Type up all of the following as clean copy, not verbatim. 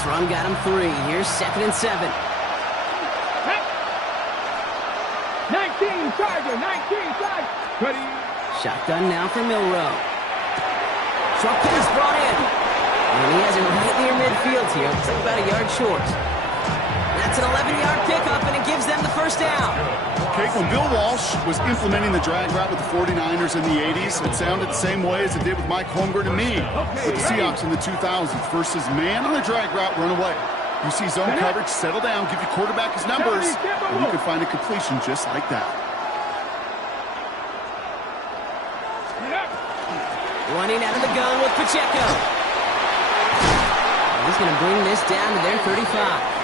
This run got him 3. Here's 2nd and 7. 19 Tiger, 19 Tiger. Ready. Shotgun now for Milrow. Short pass brought in. And he has it right near midfield here. Looks like about a yard short. That's an 11-yard pickup, and it gives them the first down. Okay, when Bill Walsh was implementing the drag route with the 49ers in the 80s, it sounded the same way as it did with Mike Holmgren and me with the Seahawks in the 2000s versus man on the drag route, run away. You see zone coverage, settle down, give your quarterback his numbers, and you can find a completion just like that. Running out of the gun with Pacheco. He's going to bring this down to their 35.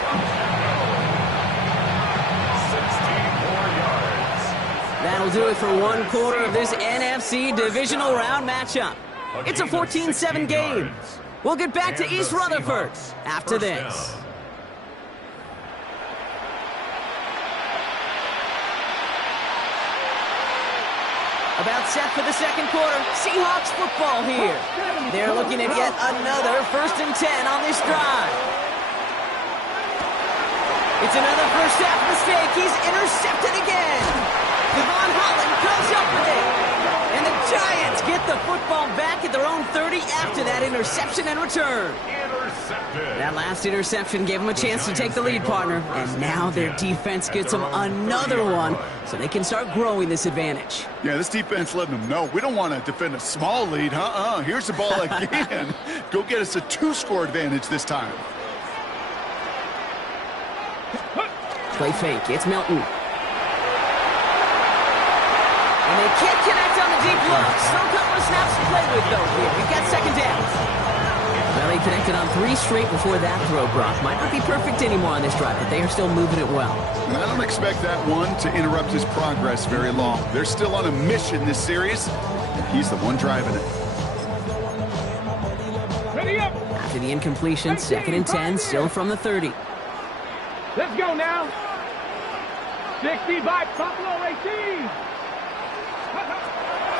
16 more yards. That'll do it for one quarter of this NFC divisional round matchup. It's a 14-7 game. We'll get back to East Rutherford after this. About set for the second quarter. Seahawks football here. They're looking at yet another 1st and 10 on this drive. It's another first half mistake. He's intercepted again. Devon Holland comes up with it. And the Giants get the football back at their own 30 after that interception and return. That last interception gave them a chance to take the lead, partner. And now their defense gets them another one so they can start growing this advantage. Yeah, this defense letting them know we don't want to defend a small lead. Here's the ball again. Go get us a 2-score advantage this time. Play fake. It's Milton. And they can't connect on the deep look. Still a couple of snaps to play with, though, here. We've got 2nd down. Well, he connected on 3 straight before that throw, Brock. Might not be perfect anymore on this drive, but they are still moving it well. And I don't expect that one to interrupt his progress very long. They're still on a mission this series, and he's the one driving it. Ready up. After the incompletion, 2nd and 10, still from the 30. Let's go now. 60 by Buffalo 18.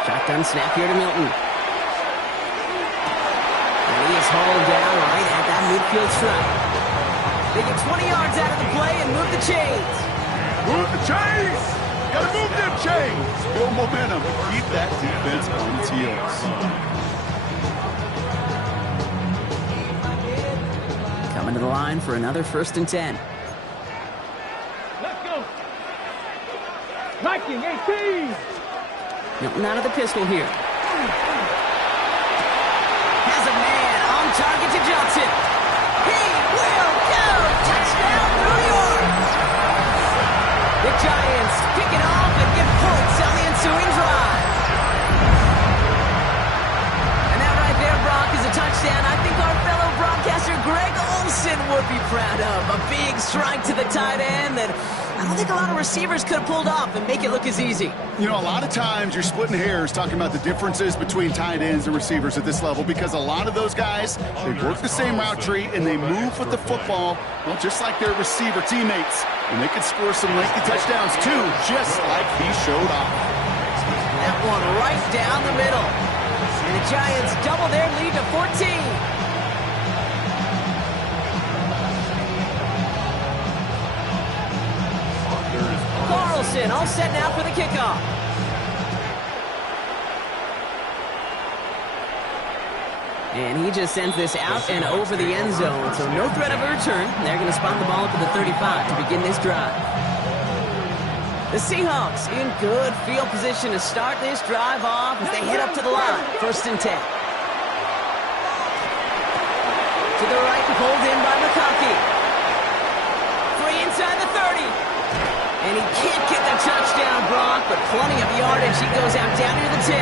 Shotgun snap here to Milton. And he is hauled down right at that midfield stripe. They get 20 yards out of the play and move the chains. Move the chains! Gotta move them chains! Build momentum. Keep that defense on its heels. Coming to the line for another 1st and 10. Let's go. Viking 18. Milton out of the pistol here. Has a man on target to Johnson. He will go! Touchdown, New York! The Giants pick it off and get points on the ensuing drive. And that right there, Brock, is a touchdown I think our fellow broadcaster Greg Olsen would be proud of. A big strike to the tight end that I don't think a lot of receivers could have pulled off and make it look as easy. You know, a lot of times you're splitting hairs talking about the differences between tight ends and receivers at this level because a lot of those guys, they work the same route tree and they move with the football, well, just like their receiver teammates. And they can score some lengthy touchdowns too, just like he showed off. That one right down the middle. And the Giants double their lead to 14. Carlson all set now for the kickoff. And he just sends this out and over the end zone, so no threat of a return. They're going to spot the ball up at the 35 to begin this drive. The Seahawks in good field position to start this drive off as they head up to the line. 1st and 10. To the right, pulled in by McConkey. Free inside the 30. And he can't get the touchdown, Brock, but plenty of yardage. He goes out down near the 10.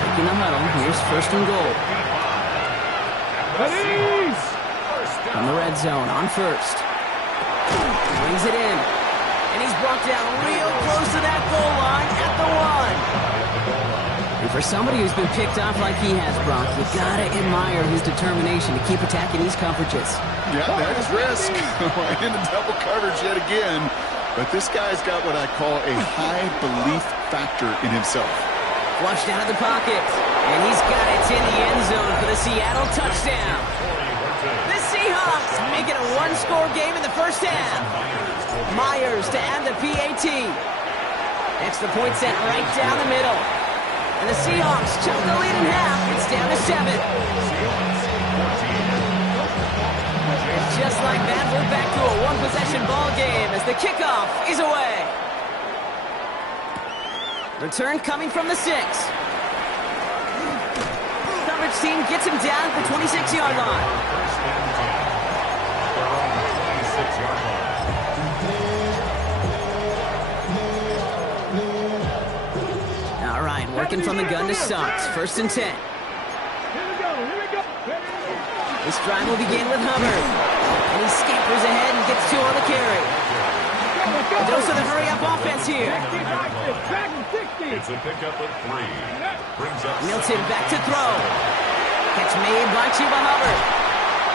Breaking the huddle. Here's 1st and goal. From the red zone on 1st. Brings it in. And he's brought down real close to that goal line at the 1. And for somebody who's been picked off like he has, Brock, you gotta admire his determination to keep attacking these coverages. Yeah, that is risk. Into double coverage yet again. But this guy's got what I call a high belief factor in himself. Flushed out of the pocket. And he's got it in the end zone for the Seattle touchdown. The one-score game in the first half. Myers to end the PAT. Extra point sent right down the middle. And the Seahawks chunk the lead in half. It's down to 7. And just like that, we're back to a one-possession ball game as the kickoff is away. Return coming from the 6. Coverage team gets him down at the 26-yard line. All right, working from the gun to start. 1st and 10. Here we go. This drive will begin with Hubbard. And he scampers ahead and gets 2 on the carry. A dose of the hurry-up offense here. It's a pickup of 3. Brings up Milton back to throw. Catch made by Chuba Hubbard.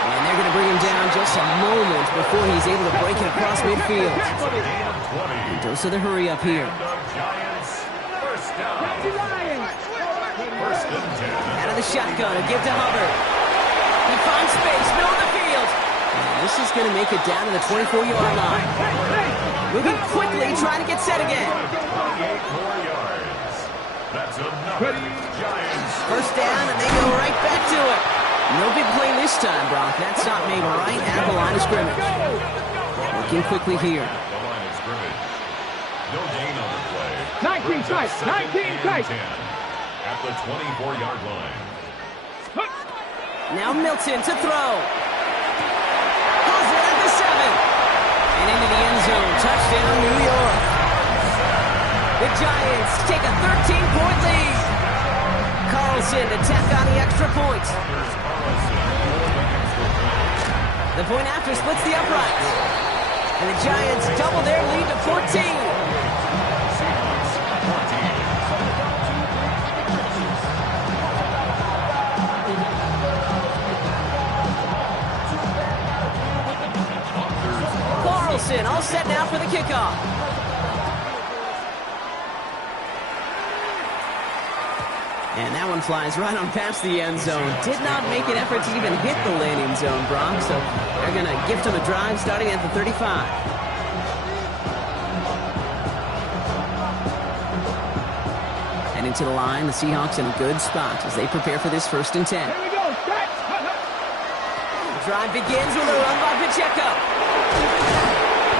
And they're going to bring him down just a moment before he's able to break it across midfield. A dose of the hurry-up here. Giants. First down. First and 10. Out of the shotgun, a give to Hubbard. He finds space, middle of the field. And this is going to make it down to the 24-yard line. Moving quickly, trying to get set again. 28 more yards. That's another Giants. First down, and they go right back to it. No big play this time, Brock. That stop made right at the line of scrimmage. Looking quickly here. The line of scrimmage. No gain on the play. 19 tight. 19 tight. At the 24-yard line. Now Milton to throw. Has it at the 7. And into the end zone. Touchdown, New York. The Giants take a 13-point lead. Carlson to tack on the extra point. The point after splits the uprights. And the Giants double their lead to 14. Carlson all set now for the kickoff. And that one flies right on past the end zone. Did not make an effort to even hit the landing zone, Brock. So they're going to gift him a drive starting at the 35. Heading to the line, the Seahawks in a good spot as they prepare for this 1st and 10. Here we go. The drive begins with a run by Pacheco.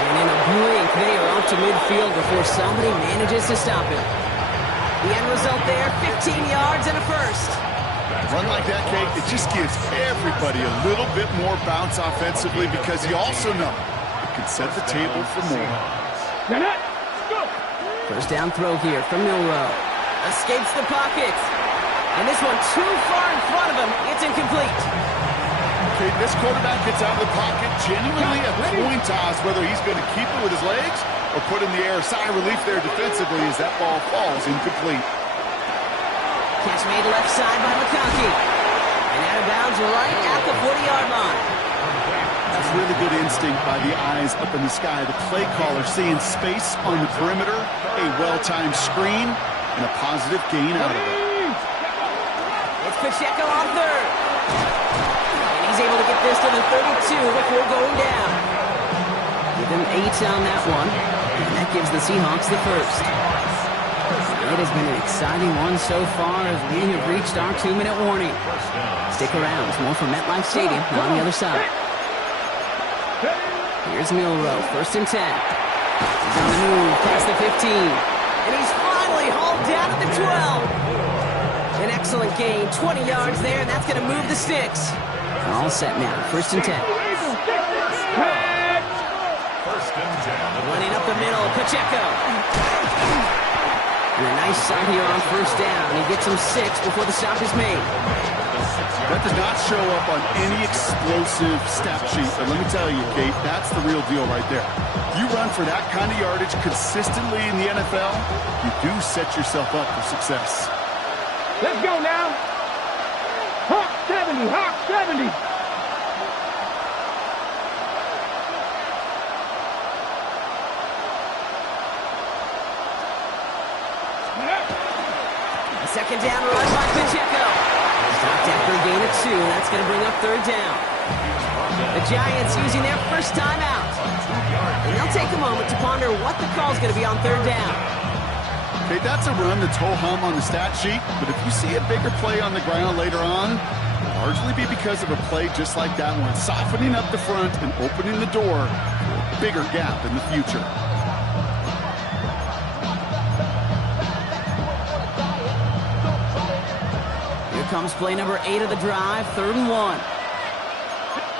And in a blink, they are off to midfield before somebody manages to stop him. The end result there, 15 yards and a first. Run like that, Kate, it just gives everybody a little bit more bounce offensively because you also know it can set the table for more. First down throw here from Milrow. Escapes the pocket. And this one too far in front of him. It's incomplete. Okay, this quarterback gets out of the pocket genuinely a coin toss whether he's going to keep it with his legs or put in the air. Sigh of relief there defensively as that ball falls incomplete. Catch made left side by McConkey. And out of bounds right at the 40-yard line. That's really good instinct by the eyes up in the sky. The play caller seeing space on the perimeter, a well-timed screen, and a positive gain out of it. It's Pacheco on third. And he's able to get this to the 32 before going down. Give him 8 on that one. And that gives the Seahawks the first. It has been an exciting one so far as we have reached our 2-minute warning. Stick around. It's more from MetLife Stadium on the other side. Here's Milrow. 1st and 10. He's on the move past the 15. And he's finally hauled down at the 12. An excellent gain. 20 yards there, and that's going to move the sticks. All set now. 1st and 10. Running up the middle, Pacheco. And a nice sight here on 1st down. He gets him 6 before the stop is made. That does not show up on any explosive stat sheet, but let me tell you, Kate, that's the real deal right there. You run for that kind of yardage consistently in the NFL, you do set yourself up for success. Let's go now. Hawk 70, Hawk 70. A second down run by Pacheco. Stopped after a gain of 2. That's going to bring up third down. The Giants using their first timeout. And they'll take a moment to ponder what the call is going to be on third down. Okay, that's a run that's ho-hum on the stat sheet, but if you see a bigger play on the ground later on, it'll largely be because of a play just like that one, softening up the front and opening the door for a bigger gap in the future. Here comes play number 8 of the drive, 3rd and 1.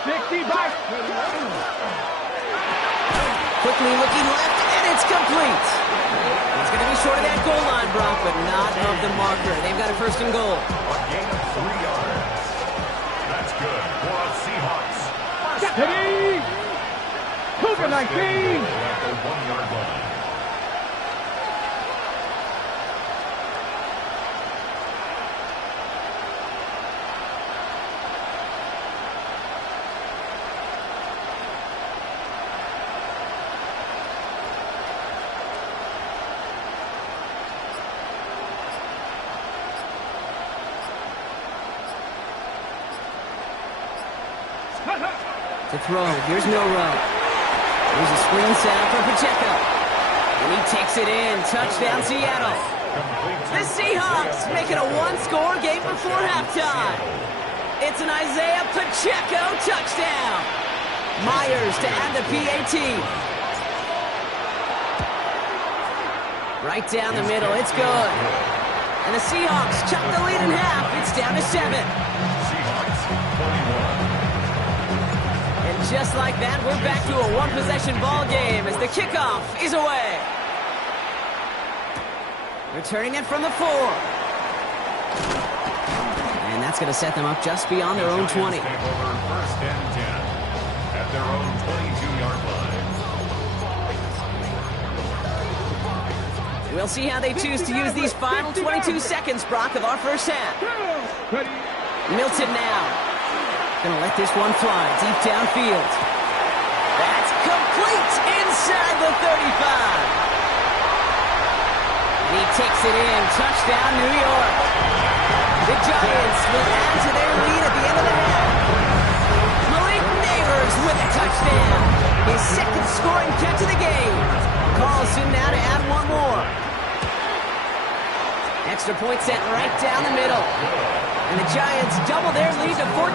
60 back. Quickly looking left, and it's complete. It's going to be short of that goal line, Brock, but not of the marker. They've got a 1st and goal. A gain of 3 yards. That's good for the Seahawks. Steady. Cougar 19. At the 1-yard line. To throw, here's Milrow. Here's a screen set up for Pacheco. And he takes it in. Touchdown, Seattle. The Seahawks make it a 1-score game before halftime. It's an Isaiah Pacheco touchdown. Myers to add the PAT. Right down the middle, it's good. And the Seahawks chop the lead in half. It's down to 7. Seahawks 21. Just like that, we're back to a one-possession ball game as the kickoff is away. Returning it from the 4. And that's going to set them up just beyond their own 20. Take over 1st and 10 at their own 22-yard line. We'll see how they choose to use these final 22 seconds, Brock, of our first half. Milton now. Gonna let this one fly deep downfield. That's complete inside the 35. And he takes it in. Touchdown, New York. The Giants will add to their lead at the end of the half. Malik Neighbors with a touchdown. His 2nd scoring catch of the game. Carlson now to add one more. Extra point set right down the middle. And the Giants double their lead to 14.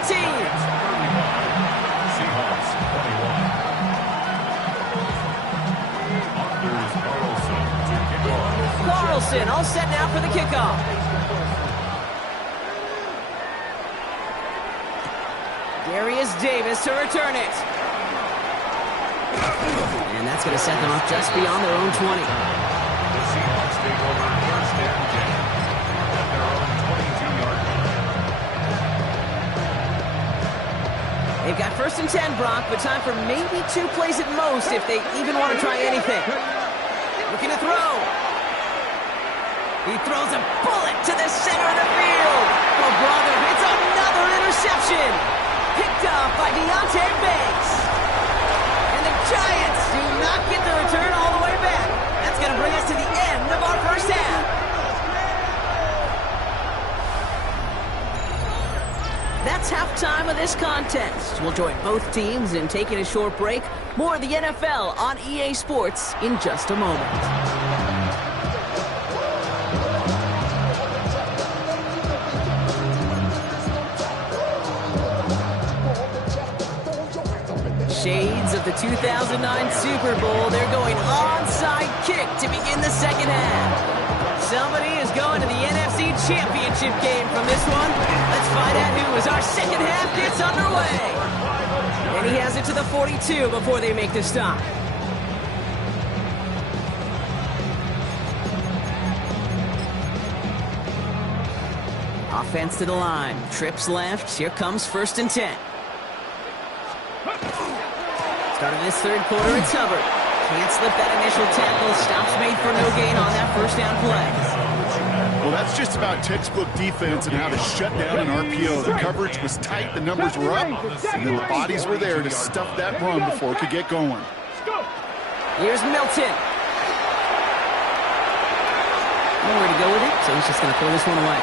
Seahawks 21. Anders Carlson to kick off. Carlson all set now for the kickoff. Darius Davis to return it. And that's going to set them up just beyond their own 20. The Seahawks take over 1st and 10 at their own 22-yard line. They've got 1st and 10, Brock, but time for maybe 2 plays at most if they even want to try anything. Looking to throw. He throws a bullet to the center of the field. Oh, brother, it's another interception. Picked off by Deontay Banks. And the Giants do not get the return all the way back. That's going to bring us to the end of our first half. That's halftime of this contest. We'll join both teams in taking a short break. More of the NFL on EA Sports in just a moment. Shades of the 2009 Super Bowl. They're going onside kick to begin the 2nd half. Somebody is going to the NFC Championship game from this one. Let's find out who as our 2nd half gets underway. And he has it to the 42 before they make the stop. Offense to the line. Trips left. Here comes 1st and 10. Start of this 3rd quarter, it's Hubbard. Can't slip that initial tackle. Stops made for no gain on that 1st down play. Well, that's just about textbook defense and how to shut down an RPO. The coverage was tight, the numbers were up, and then the bodies were there to stuff that run before it could get going. Here's Milton. Nowhere to go with it, so he's just going to throw this one away.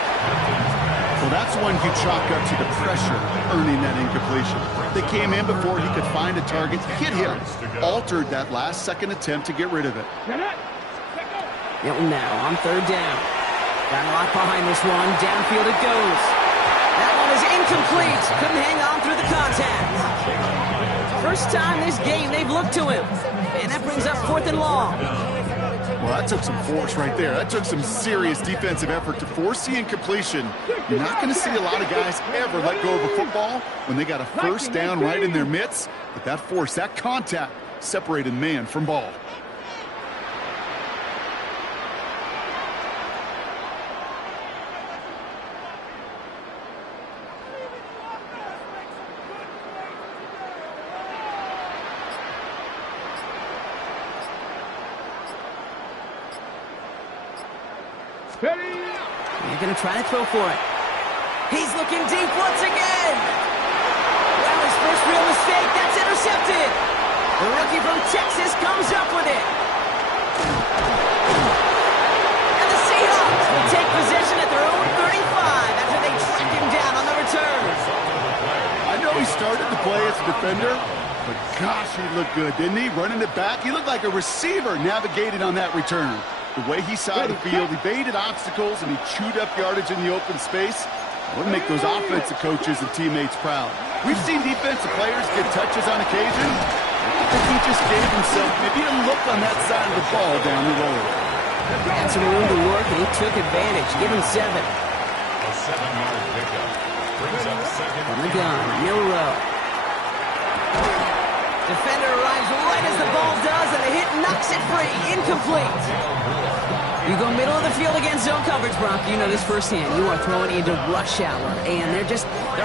Well, that's one you chalk up to the pressure earning that incompletion. They came in before he could find a target, hit him, altered that last-second attempt to get rid of it. Milton now on third down. Got a lot behind this one. Downfield it goes. That one is incomplete. Couldn't hang on through the contact. First time this game they've looked to him. And that brings up 4th and long. Well, that took some force right there. That took some serious defensive effort to force the incompletion. You're not going to see a lot of guys ever let go of a football when they got a first down right in their midst. But that force, that contact, separated man from ball. You're going to try to throw for it. He's looking deep once again. Well, his first real mistake. That's intercepted. The rookie from Texas comes up with it. And the Seahawks will take possession at their own 35 after they track him down on the return. I know he started to play as a defender, but gosh, he looked good, didn't he? Running it back, he looked like a receiver navigating on that return. The way he saw the field, he baited obstacles, and he chewed up yardage in the open space. It would make those offensive coaches and teammates proud. We've seen defensive players get touches on occasion. I think he just gave himself maybe a look on that side of the ball down the road. Had some room to work, and he took advantage. Give him 7. A 7-yard pickup. Brings up second. From the gun, Milrow. Defender arrives right as the ball does, and the hit knocks it free. Incomplete. You go middle of the field against zone coverage, Brock. You know this firsthand. You are throwing into rush hour, and there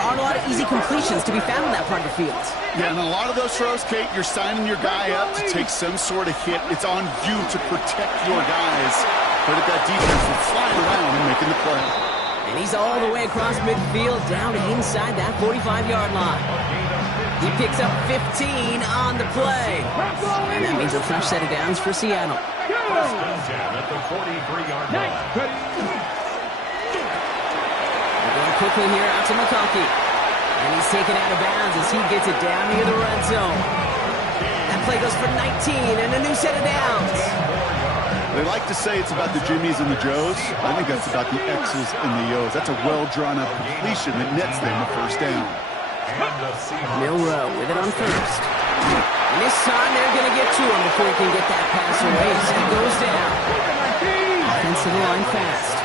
aren't a lot of easy completions to be found in that part of the field. Yeah, and a lot of those throws, Kate, you're signing your guy up to take some sort of hit. It's on you to protect your guys. But at that defense, it's flying around and making the play. And he's all the way across midfield, down inside that 45-yard line. He picks up 15 on the play. And that means a fresh set of downs for Seattle. At the 43-yard line. We're going quickly here out to McConkey. And he's taken out of bounds as he gets it down near the red zone. That play goes for 19 and a new set of downs. They like to say it's about the Jimmies and the Joes. I think that's about the X's and the O's. That's a well-drawn-up completion that nets them a first down. Milrow with it on first. And this time they're going to get to him before he can get that pass away. So he goes down. Offensive line fast.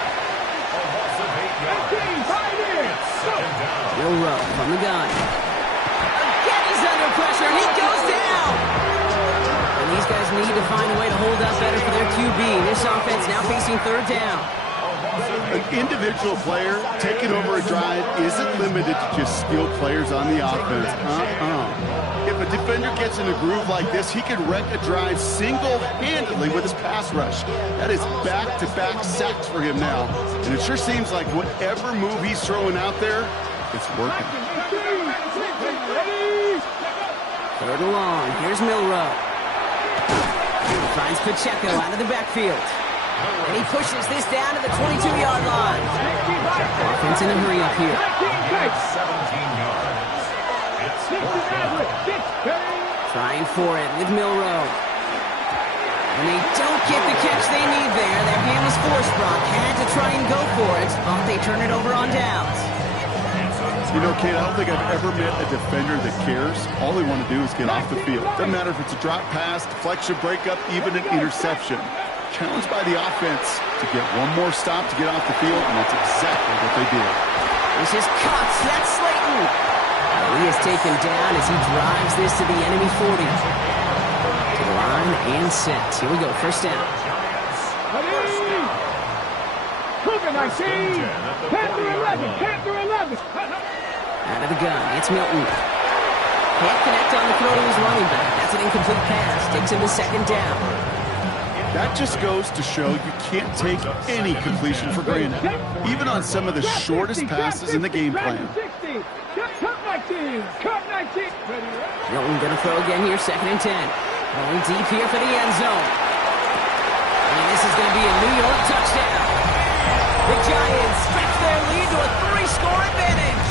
Milrow from the gun. Again, he's under pressure, and he goes down. And these guys need to find a way to hold up better for their QB. This offense now facing third down. An individual player taking over a drive isn't limited to just skilled players on the offense. If a defender gets in a groove like this, he can wreck a drive single-handedly with his pass rush. That is back-to-back sacks for him now. And it sure seems like whatever move he's throwing out there, it's working. Third and long. Here's Milrow. Finds Pacheco out of the backfield. And he pushes this down to the 22-yard line. Offense in a hurry up here. 17 yards. Trying for it with Milrow. And they don't get the catch they need there. That man was forced, Brock. Had to try and go for it. But they turn it over on downs. You know, Kate, I don't think I've ever met a defender that cares. All they want to do is get off the field. Doesn't matter if it's a drop pass, deflection, breakup, even an interception. Challenged by the offense to get one more stop to get off the field, and that's exactly what they did. This is cuts. That's Slayton. He is taken down as he drives this to the enemy 40. To the line and set. Here we go. First down. Panther 11. Out of the gun. It's Milton. Can't connect on the throw to his running back. That's an incomplete pass. Takes him to second down. That just goes to show you can't take any completion for granted, even on some of the shortest passes in the game plan. Milton going to throw again here, second and 10. Going deep here for the end zone. And this is going to be a New York touchdown. The Giants stretch their lead to a 3-score score advantage.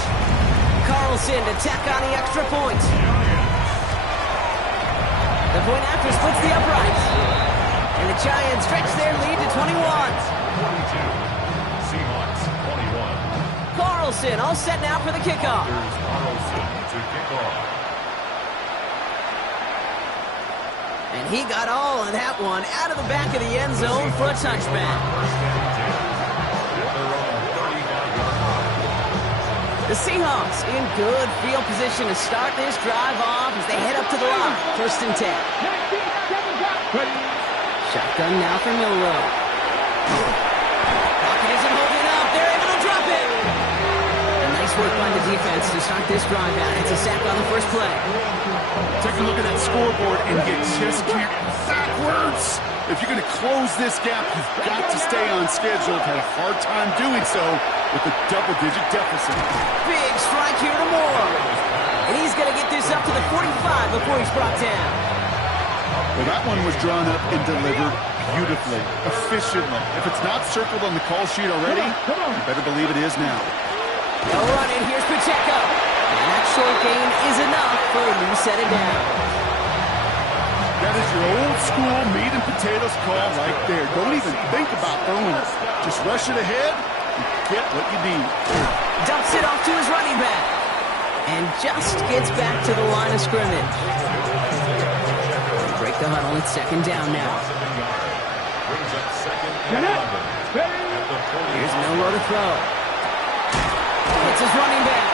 Carlson to tack on the extra point. The point after splits the uprights. And the Giants stretch their lead to 21. 22. Seahawks 21. Carlson all set now for the kickoff. Here's Carlson to kick off. And he got all of that one out of the back of the end zone for a touchback. The Seahawks in good field position to start this drive off as they head up to the line. 1st and 10. Shotgun now for Milrow. Pocket isn't holding up. They're able to drop it. And nice work by the defense to start this drive out. It's a sack on the first play. Take a look at that scoreboard and get chest kicked backwards. If you're going to close this gap, you've got to stay on schedule. Had a hard time doing so with a double-digit deficit. Big strike here to Moore. And he's going to get this up to the 45 before he's brought down. Well, that one was drawn up and delivered beautifully, efficiently. If it's not circled on the call sheet already, you better believe it is now. No running. Here's Pacheco. And that short gain is enough for a new set it down. That is your old school meat and potatoes call right there. Don't even think about throwing it. Just rush it ahead and get what you need. Dumps it off to his running back. And just gets back to the line of scrimmage. Break the huddle. It's 2nd down now. Here's Milrow to throw. It's his running back.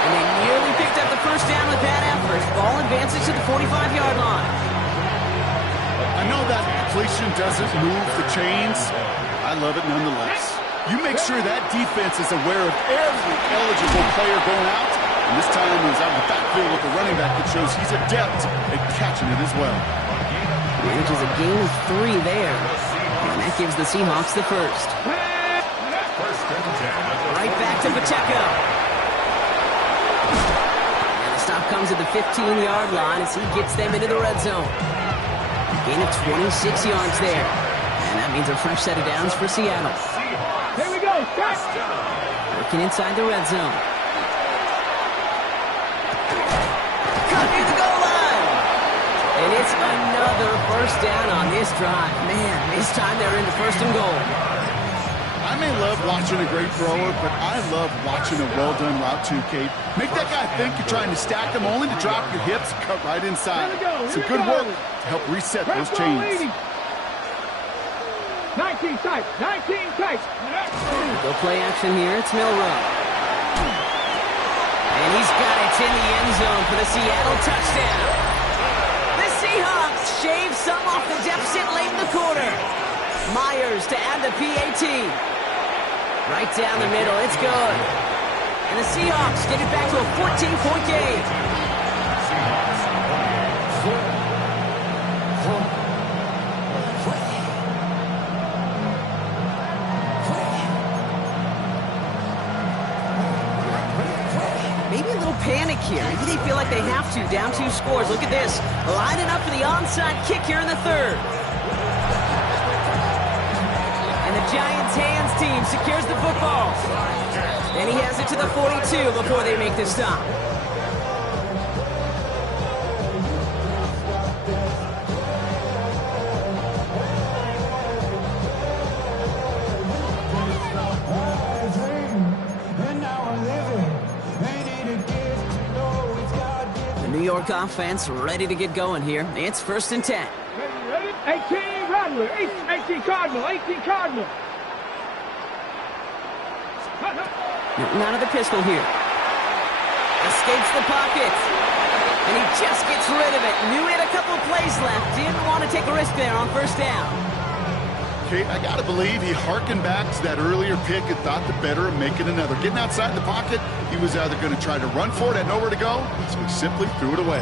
And they nearly picked up the 1st down with that effort. Ball advances to the 45-yard line. I know that completion doesn't move the chains. I love it nonetheless. You make sure that defense is aware of every eligible player going out. And this time he was out of the backfield with the running back that shows he's adept at catching it as well. Manages a gain of 3 there. And that gives the Seahawks the first. Right back to Pacheco. And the stop comes at the 15-yard line as he gets them into the red zone. Gain of 26 yards there. And that means a fresh set of downs for Seattle. Here we go. Working inside the red zone. Cut near the goal line. And it's another 1st down on this drive. Man, this time they're into 1st and goal. I may love watching a great thrower, but I love watching a well-done route too, Kate. Make that guy think you're trying to stack them only to drop your hips, cut right inside. Some good work to help reset those chains. 19 tight. 19 tight. Go play action here. It's Milrow. And he's got it in the end zone for the Seattle touchdown. The Seahawks shave some off the deficit late in the quarter. Myers to add the PAT. Right down the middle. It's good. And the Seahawks get it back to a 14-point game. Maybe a little panic here. Maybe they feel like they have to. Down 2 scores. Look at this. Lining up for the onside kick here in the 3rd. And the Giants' hands team secures the football. And he has it to the 42 before they make the stop. The New York offense ready to get going here. It's 1st and 10. 18 Cardinal. 18 Cardinal. 18 Cardinal. Newton out of the pistol here. Escapes the pocket. And he just gets rid of it. Knew he had a couple of plays left. Didn't want to take a risk there on 1st down. Kate, I got to believe he harkened back to that earlier pick and thought the better of making another. Getting outside the pocket, he was either going to try to run for it, had nowhere to go, so he simply threw it away.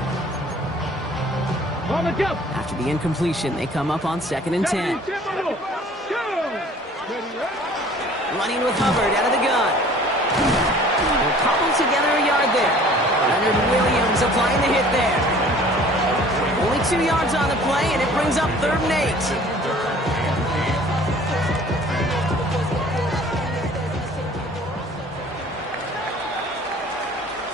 On the jump. After the incompletion, they come up on 2nd and 10. Running with Hubbard out of the gun. They'll cobble together a yard there. Leonard Williams applying the hit there. Only 2 yards on the play, and it brings up 3rd and 8.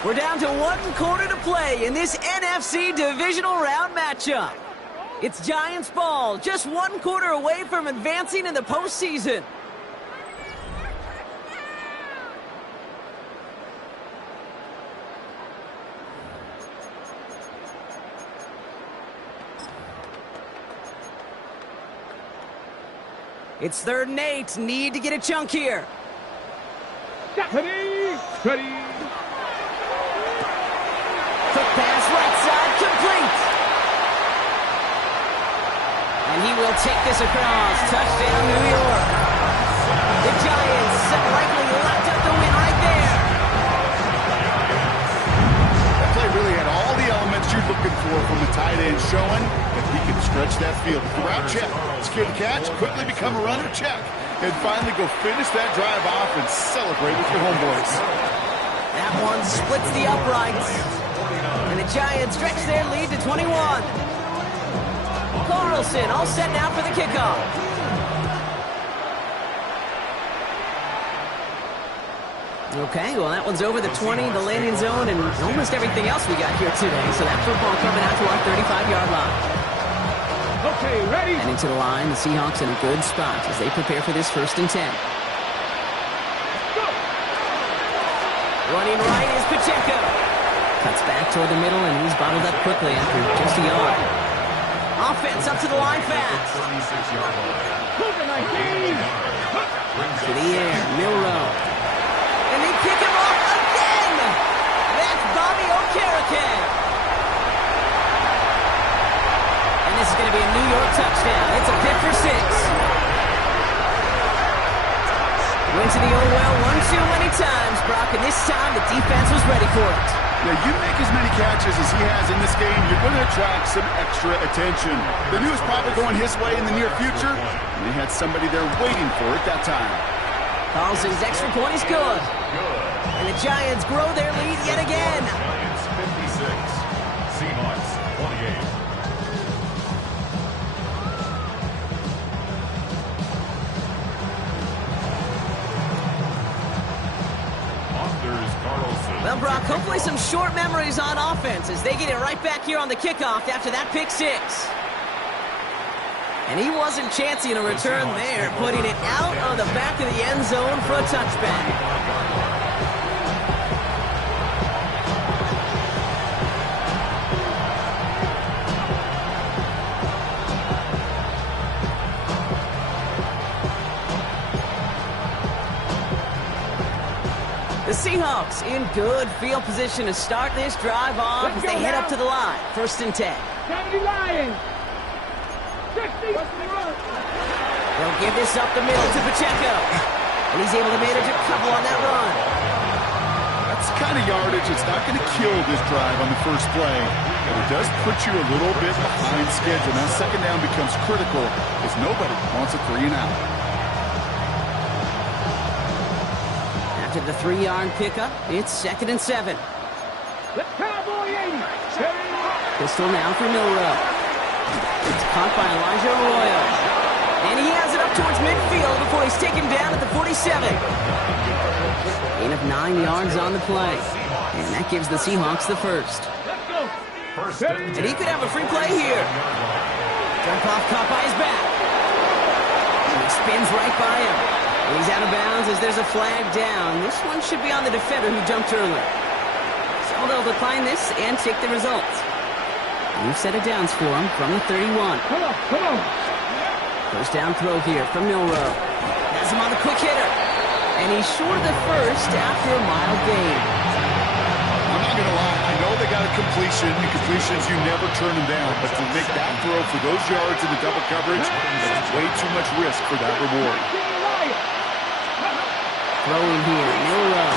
We're down to 1 quarter to play in this NFC divisional round matchup. It's Giants ball, just 1 quarter away from advancing in the postseason. It's 3rd and 8. Need to get a chunk here. Ready, ready. Quick pass right side, complete. And he will take this across. Touchdown, New York. The Giants likely locked up the win right there. That play really had all the elements you're looking for from a tight end, showing that he can stretch that field. The route check, secure the catch, quickly become a runner check, and finally go finish that drive off and celebrate with your homeboys. That one splits the uprights. And the Giants stretch their lead to 21. Carlson all set now for the kickoff. Okay, well, that one's over the 20, the landing zone, and almost everything else we got here today. So that football coming out to our 35-yard line. Okay, ready. And into the line, the Seahawks in a good spot as they prepare for this 1st and 10. Go. Running right is Pacheco. Cuts back toward the middle, and he's bottled up quickly after just a yard. Offense up to the line fast. To the air, Milrow. And they pick him off again. That's Bobby Okereke. And this is going to be a New York touchdown. It's a pick for 6. Went to the old well 1-2 many times, Brock, and this time the defense was ready for it. Yeah, you make as many catches as he has in this game, you're going to attract some extra attention. They knew it was probably going his way in the near future, and they had somebody there waiting for it that time. Carlson's extra point is good. And the Giants grow their lead yet again. Giants 56, Seahawks 28. Well, Brock, hopefully some short memories on offense as they get it right back here on the kickoff after that pick 6. And he wasn't chancing a return there, putting it out of the back of the end zone for a touchback. The Seahawks in good field position to start this drive off as they head up to the line. 1st and 10. 70 Lions. 60. They'll give this up the middle to Pacheco. And he's able to manage a couple on that run. That's the kind of yardage it's not going to kill this drive on the first play, but it does put you a little bit behind schedule. Now 2nd down becomes critical as nobody wants a 3 and out. After the 3-yard pickup, it's 2nd and 7. The Cowboy 80. Pistol now for Milrow. It's caught by Elijah Arroyo. And he has it up towards midfield before he's taken down at the 47. Gain of 9 yards on the play. And that gives the Seahawks the first. Let's go. And he could have a free play here. Jump off caught by his back. And he spins right by him. And he's out of bounds as there's a flag down. This one should be on the defender who jumped early. So they'll decline this and take the results. We've set it downs for him from the 31. Come on, come on. 1st down throw here from Milrow. Has him on the quick hitter. And he's short of the first after a mild gain. I'm not going to lie. I know they got a completion, and completions, you never turn them down. But to make that throw for those yards in the double coverage, that's way too much risk for that reward. Throwing here, Milrow.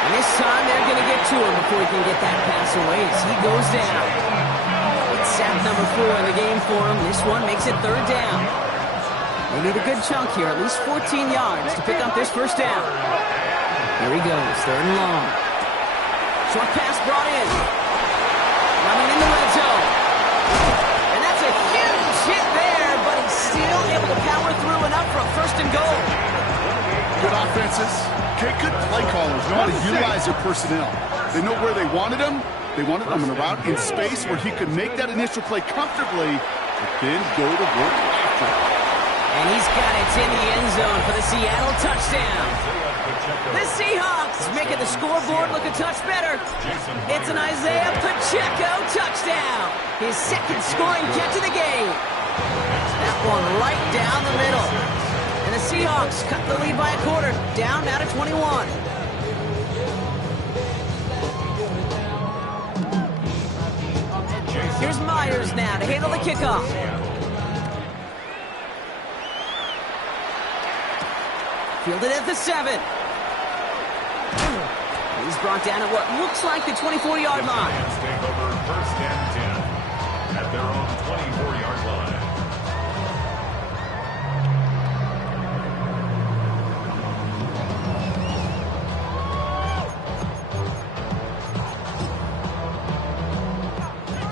And this time they're going to get to him before he can get that pass away as he goes down. It's sack number 4 in the game for him. This one makes it 3rd down. They need a good chunk here, at least 14 yards to pick up this 1st down. Here he goes, 3rd and long. Short pass brought in. Running in the red zone. And that's a huge hit there, but he's still able to power through enough for a 1st and goal. Good offenses Okay, good play callers know how to utilize their personnel. They know where they wanted him. They wanted him in a route in space where he could make that initial play comfortably, but then go to work after it. And he's got it in the end zone for the Seattle touchdown. The Seahawks making the scoreboard look a touch better. It's an Isaiah Pacheco touchdown. His second scoring catch of the game. That one right down the middle. And the Seahawks cut the lead by a quarter, down now to 21. Here's Myers now to handle the kickoff. Fielded at the 7. He's brought down at what looks like the 24-yard line. Lions take over first and 10 at their own 24-yard line.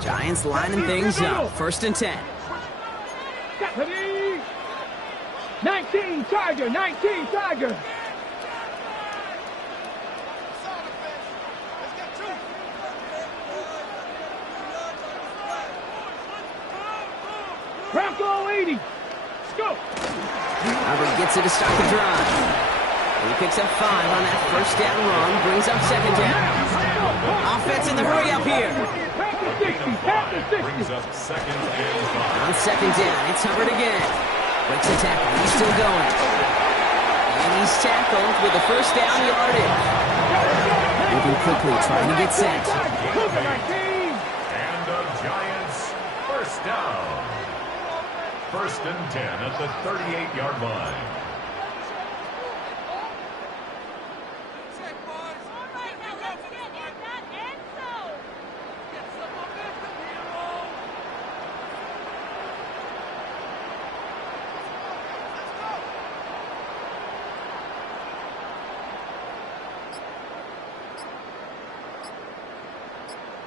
Giants lining things up. First and 10. 19 Tiger, 19 Tiger. Bronco 80. Let's go. Hubbard gets it to start the drive. He picks up 5 on that first down run. Brings up second down. Offense in the hurry up here. Brings up second and 5. On second down, it's Hubbard again. Breaks the tackle. He's still going. And he's tackled with the first down yardage. Moving quickly, trying to get set. And the Giants first down. First and 10 at the 38-yard line.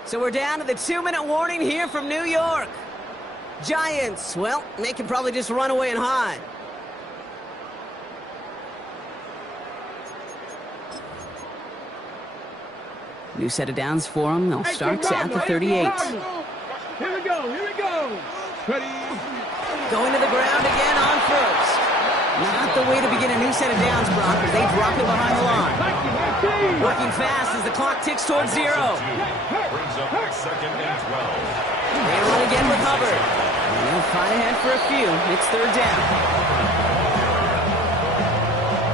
So we're down to the 2-minute warning here from New York. Giants, well, they can probably just run away and hide. New set of downs for them. They'll start at the 38. Here we go, here we go. Ready. Going to the ground again on first. Not the way to begin a new set of downs, Brock, as they drop it behind the line. Working fast as the clock ticks towards 0. Brings up second and 12. They run again with Hubbard. And they'll fight ahead for a few. It's third down.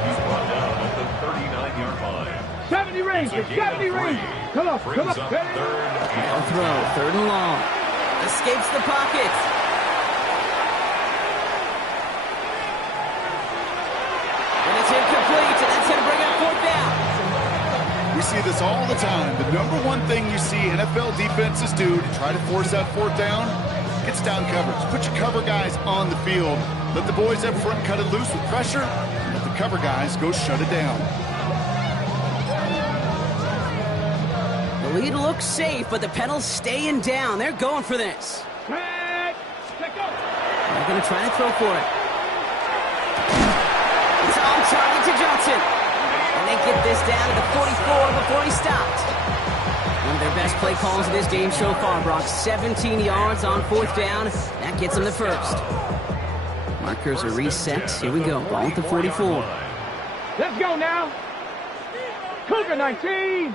He's brought down at the 39-yard line. 70 Rangers, 70 Rangers. Come on, come Brings on. up third They'll and throw, third and long. Escapes the pocket. And it's incomplete, and that's going to bring up fourth down. We see this all the time. The number one thing you see NFL defenses do to try to force that fourth down, gets down coverage. Put your cover guys on the field. Let the boys up front cut it loose with pressure. Let the cover guys go shut it down. The lead looks safe, but the pedals staying down. They're going for this. Let's go. They're going to try to throw for it. It's on target to Johnson. And they get this down to the 44 before he stopped. One of their best play calls of this game so far, Brock. 17 yards on fourth down. That gets them the first. Markers are reset. Here we go. Ball at the 44. Let's go now. Cougar 19.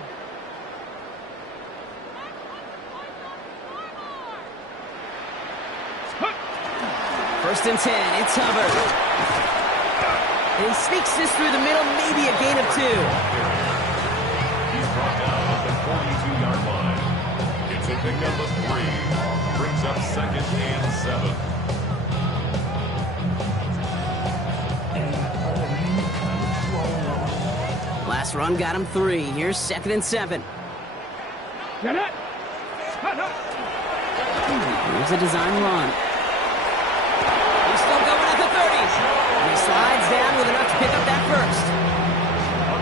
First and 10. It's Hubbard. And he sneaks this through the middle, maybe a gain of 2. he's brought down at the 42-yard line. It's a pickup of 3. Brings up second and 7. Last run got him 3. Here's second and 7. Get it. Here's a design run. He's still going at the 30s. And he slides down with enough to pick up that first.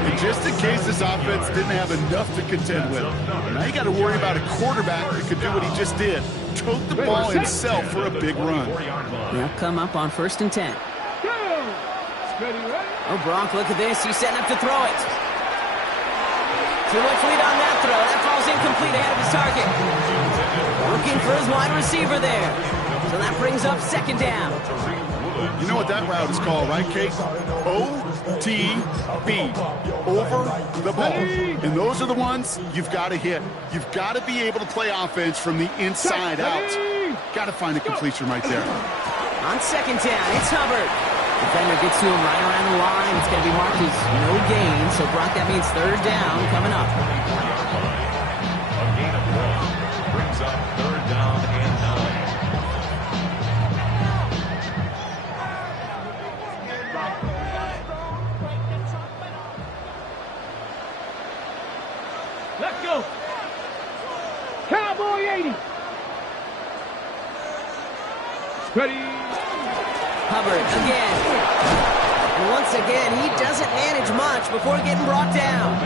And just in case this offense didn't have enough to contend with, now you got to worry about a quarterback that could do what he just did. Tote the ball himself for a big run. They'll come up on first and 10. Ready, ready. Oh, Bronk, look at this. He's setting up to throw it. Too much lead on that throw. That ball's incomplete ahead of his target. Looking for his wide receiver there. So that brings up second down. You know what that route is called, right, Kate? OTB. Over the ball. And those are the ones you've got to hit. You've got to be able to play offense from the inside out. Got to find the completion right there. On second down, it's Hubbard. Defender gets to him right around the line. It's going to be marked as no gain. So, Brock, that means third down coming up. A gain of 1 brings up third down and 9. Let's go. Cowboy 80. Ready. Hubbard again. And once again, he doesn't manage much before getting brought down.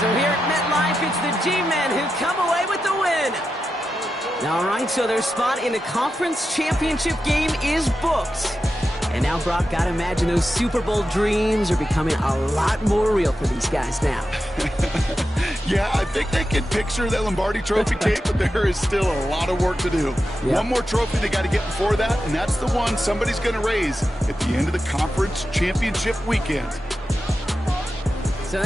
So here at MetLife, it's the G-Men who come away with the win. All right, so their spot in the conference championship game is booked. And now, Brock, gotta imagine those Super Bowl dreams are becoming a lot more real for these guys now. Yeah, I think they can picture that Lombardi Trophy, Kate, but there is still a lot of work to do. Yep. One more trophy they got to get before that, and that's the one somebody's going to raise at the end of the conference championship weekend.